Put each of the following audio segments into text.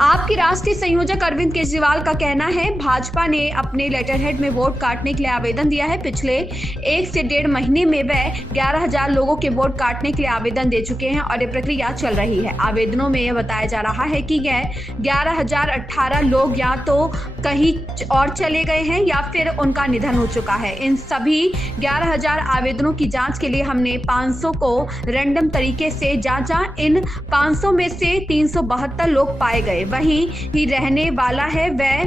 आपके राष्ट्रीय संयोजक अरविंद केजरीवाल का कहना है भाजपा ने अपने लेटरहेड में वोट काटने के लिए आवेदन दिया है। पिछले 1 से 1.5 महीने में वह 11,000 लोगों के वोट काटने के लिए आवेदन दे चुके हैं और ये प्रक्रिया चल रही है। आवेदनों में यह बताया जा रहा है कि यह 11,018 लोग या तो कहीं और चले गए हैं या फिर उनका निधन हो चुका है। इन सभी 11,000 आवेदनों की जांच के लिए हमने 500 को रैंडम तरीके से जांचा। इन 500 में से 372 लोग पाए गए। वहीं ही रहने वाला है, वह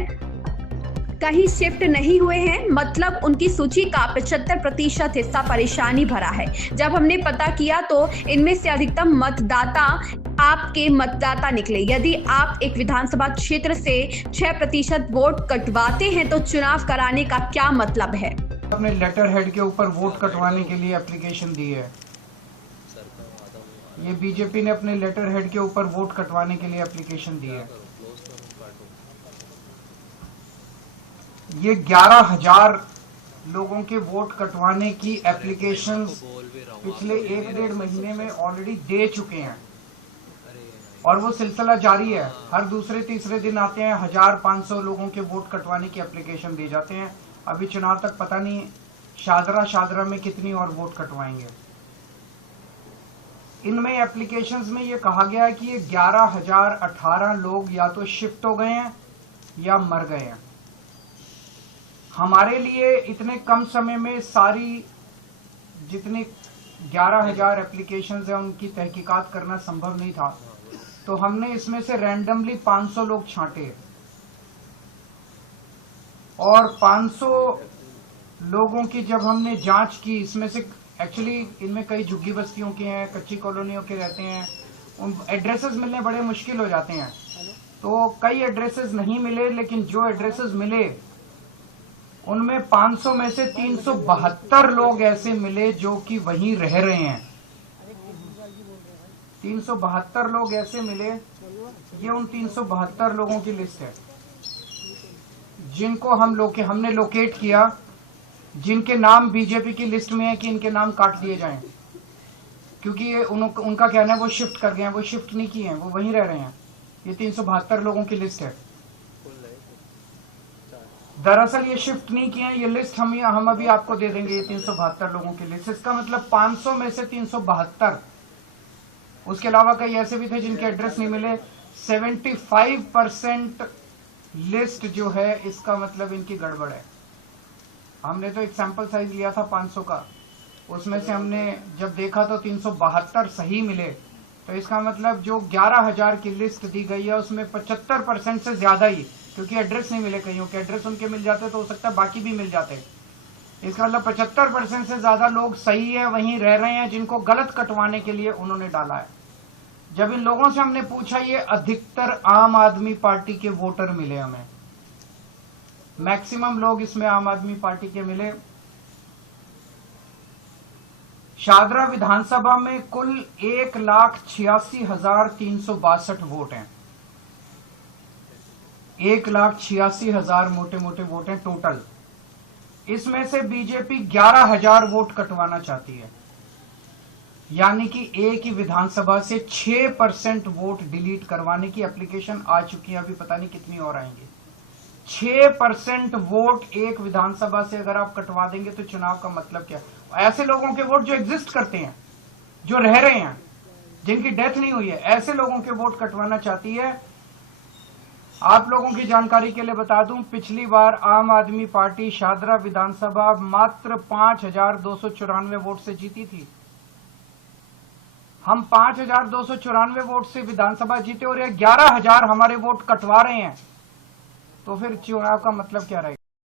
कहीं शिफ्ट नहीं हुए हैं, मतलब उनकी सूची का 75% हिस्सा परेशानी भरा है। जब हमने पता किया तो इनमें से अधिकतम मतदाता आपके मतदाता निकले। यदि आप एक विधानसभा क्षेत्र से 6% वोट कटवाते हैं तो चुनाव कराने का क्या मतलब है? अपने लेटर हेड के ऊपर वोट कटवाने के लिए एप्लीकेशन दी है। ये बीजेपी ने अपने लेटर हेड के ऊपर वोट कटवाने के लिए एप्लीकेशन दी है। ये 11,000 लोगों के वोट कटवाने की एप्लीकेशन पिछले 1-1.5 महीने में ऑलरेडी दे चुके हैं और वो सिलसिला जारी है। हर दूसरे तीसरे दिन आते हैं 1,500 लोगों के वोट कटवाने की एप्लीकेशन दे जाते हैं। अभी चुनाव तक पता नहीं शादरा में कितनी और वोट कटवाएंगे। इनमें एप्लीकेशंस में ये कहा गया है कि ये 11,018 लोग या तो शिफ्ट हो गए हैं या मर गए हैं। हमारे लिए इतने कम समय में सारी जितनी 11,000 एप्लीकेशंस हैं उनकी तहकीकात करना संभव नहीं था, तो हमने इसमें से रैंडमली 500 लोग छांटे और 500 लोगों की जब हमने जांच की, इसमें से एक्चुअली इनमें कई झुग्गी बस्तियों के हैं, कच्ची कॉलोनियों के रहते हैं, उन एड्रेसेस मिलने बड़े मुश्किल हो जाते हैं। तो कई एड्रेसेस नहीं मिले, लेकिन जो एड्रेसेस मिले उनमें 500 में से 372 लोग ऐसे मिले जो कि वहीं रह रहे हैं। 372 लोग ऐसे मिले। ये उन 372 लोगों की लिस्ट है जिनको हमने लोकेट किया, जिनके नाम बीजेपी की लिस्ट में है कि इनके नाम काट दिए जाएं, क्योंकि ये उनका कहना है वो शिफ्ट कर गए हैं। वो शिफ्ट नहीं किए हैं, वो वहीं रह रहे हैं। ये 372 लोगों की लिस्ट है। दरअसल ये शिफ्ट नहीं किए हैं। ये लिस्ट हम अभी आपको दे देंगे, ये 372 लोगों की लिस्ट। इसका मतलब 500 में से 372। उसके अलावा कई ऐसे भी थे जिनके एड्रेस नहीं मिले। 75% लिस्ट जो है, इसका मतलब इनकी गड़बड़ है। हमने तो एक सैंपल साइज लिया था 500 का, उसमें से हमने जब देखा तो 372 सही मिले। तो इसका मतलब जो 11,000 की लिस्ट दी गई है उसमें 75% से ज्यादा ही, क्योंकि एड्रेस नहीं मिले, कईयों के एड्रेस उनके मिल जाते तो हो सकता है बाकी भी मिल जाते। इसका मतलब 75% से ज्यादा लोग सही है, वहीं रह रहे हैं, जिनको गलत कटवाने के लिए उन्होंने डाला है। जब इन लोगों से हमने पूछा, ये अधिकतर आम आदमी पार्टी के वोटर मिले हमें। मैक्सिमम लोग इसमें आम आदमी पार्टी के मिले। शादरा विधानसभा में कुल 1,86,362 वोट हैं। 1,86,000 मोटे मोटे वोट हैं टोटल। इसमें से बीजेपी 11,000 वोट कटवाना चाहती है, यानी कि एक ही विधानसभा से 6% वोट डिलीट करवाने की एप्लीकेशन आ चुकी है। अभी पता नहीं कितनी और आएंगी। 6% वोट एक विधानसभा से अगर आप कटवा देंगे तो चुनाव का मतलब क्या? ऐसे लोगों के वोट जो एग्जिस्ट करते हैं, जो रह रहे हैं, जिनकी डेथ नहीं हुई है, ऐसे लोगों के वोट कटवाना चाहती है। आप लोगों की जानकारी के लिए बता दूं, पिछली बार आम आदमी पार्टी शादरा विधानसभा मात्र 5,294 वोट से जीती थी। हम 5,294 वोट से विधानसभा जीते और ये 11,000 हमारे वोट कटवा रहे हैं, तो फिर चुनाव का मतलब क्या रहेगा?